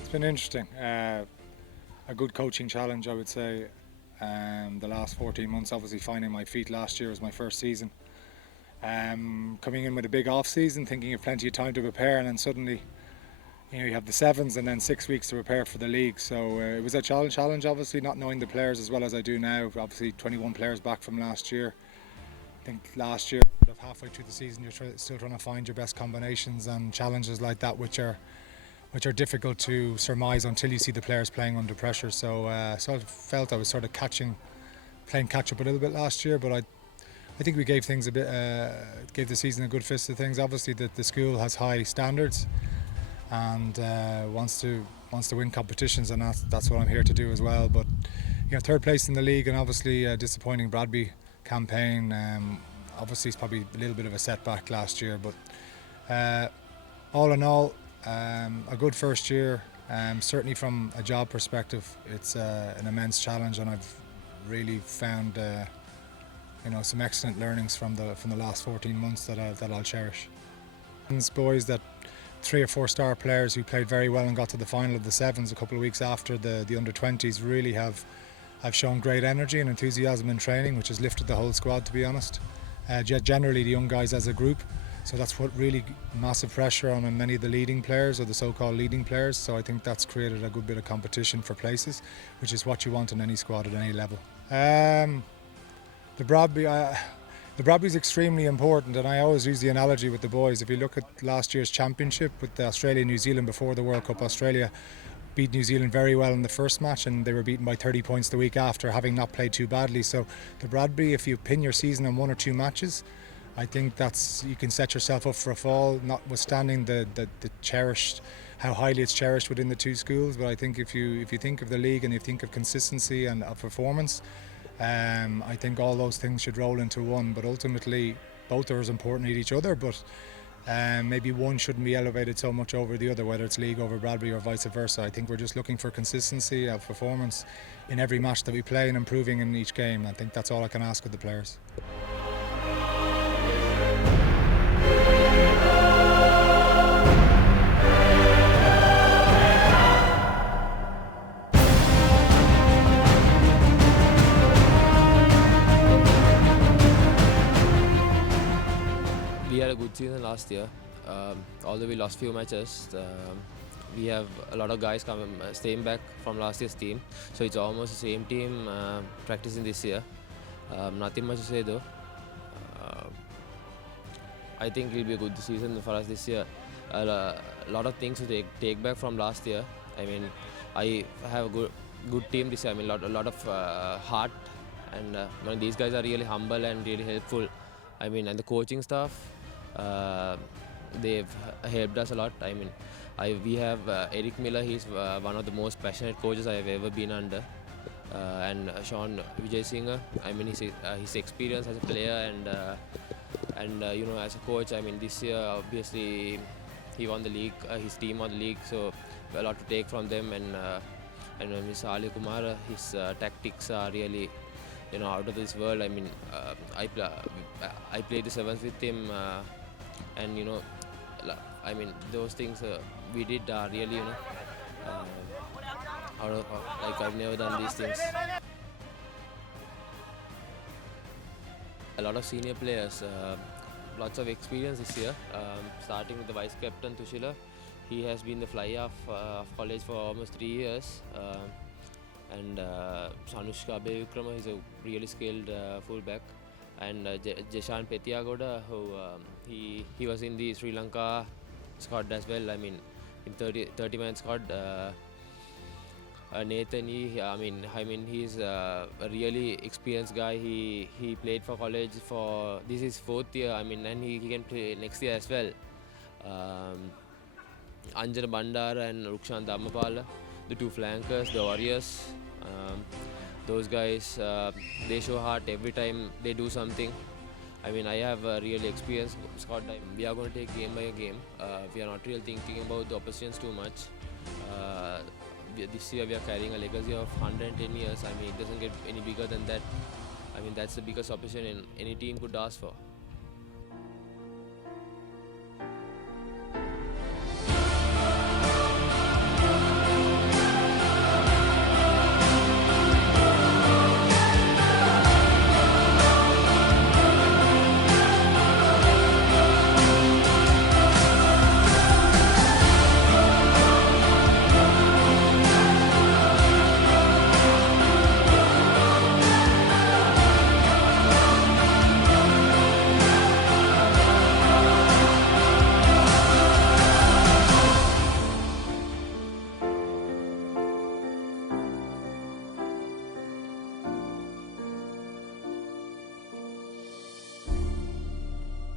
It's been interesting. A good coaching challenge, I would say. The last 14 months, obviously finding my feet last year was my first season. Coming in with a big off season, thinking you have plenty of time to prepare, and then suddenly, you have the sevens and then 6 weeks to prepare for the league. So it was a challenge, obviously, not knowing the players as well as I do now. Obviously, 21 players back from last year. I think last year, halfway through the season, you're still trying to find your best combinations, and challenges like that, which are difficult to surmise until you see the players playing under pressure. So I felt I was sort of playing catch up a little bit last year, but I think we gave things gave the season a good fist of things. Obviously, the school has high standards and wants to win competitions, and that's what I'm here to do as well. But third place in the league, and obviously a disappointing Rugby campaign. Obviously, it's probably a little bit of a setback last year, but all in all, a good first year. Certainly from a job perspective, it's an immense challenge, and I've really found some excellent learnings from the last 14 months that I'll cherish. These boys, that 3 or 4 star players who played very well and got to the final of the sevens a couple of weeks after the under-20s, really have shown great energy and enthusiasm in training, which has lifted the whole squad, to be honest. Generally the young guys as a group, so that's put really massive pressure on many of the leading players, or the so-called leading players. So I think that's created a good bit of competition for places, which is what you want in any squad at any level. The Rugby is extremely important, and I always use the analogy with the boys. If you look at last year's championship with Australia and New Zealand before the World Cup, Australia beat New Zealand very well in the first match, and they were beaten by 30 points the week after, having not played too badly. So the Rugby, if you pin your season on 1 or 2 matches, I think you can set yourself up for a fall, notwithstanding the cherished, how highly it's cherished within the two schools. But I think if you think of the league and you think of consistency and of performance, I think all those things should roll into one. But ultimately, both are as important as each other. But maybe one shouldn't be elevated so much over the other, whether it's league over Rugby or vice versa. I think we're just looking for consistency of performance in every match that we play and improving in each game. I think that's all I can ask of the players. We had a good season last year. Although we lost few matches, we have a lot of guys staying back from last year's team. So it's almost the same team practicing this year. Nothing much to say though. I think it will be a good season for us this year. A lot of things to take back from last year. I mean, I have a good team this year. I mean, a lot of heart, and these guys are really humble and really helpful. I mean, and the coaching staff, they've helped us a lot. I mean, we have Eric Miller. He's one of the most passionate coaches I have ever been under, and Sean Vijay Singer. I mean, his experience as a player and as a coach. I mean, this year obviously he won the league. His team won the league, so a lot to take from them. And Mr. Ali Kumar, his tactics are really out of this world. I mean, I played the sevens with him, and I mean, those things we did are really like I've never done these things. A lot of senior players, lots of experience this year. Starting with the vice captain Tushila, he has been the fly-half of college for almost 3 years. And Sanushka Abevikrama is a really skilled fullback, and Jeshan Petiagoda, who he was in the Sri Lanka squad as well. I mean, in 30-man squad. Nathan, I mean, he's a really experienced guy. He played for college for this is 4th year. I mean, and he can play next year as well. Anjana Bandara and Rukshan Dhammapala, the 2 flankers, the warriors. Those guys, they show heart every time they do something. I mean, I have a really experienced squad. We are going to take game by game. We are not really thinking about the oppositions too much. This year we are carrying a legacy of 110 years. I mean, it doesn't get any bigger than that. I mean, that's the biggest opposition any team could ask for.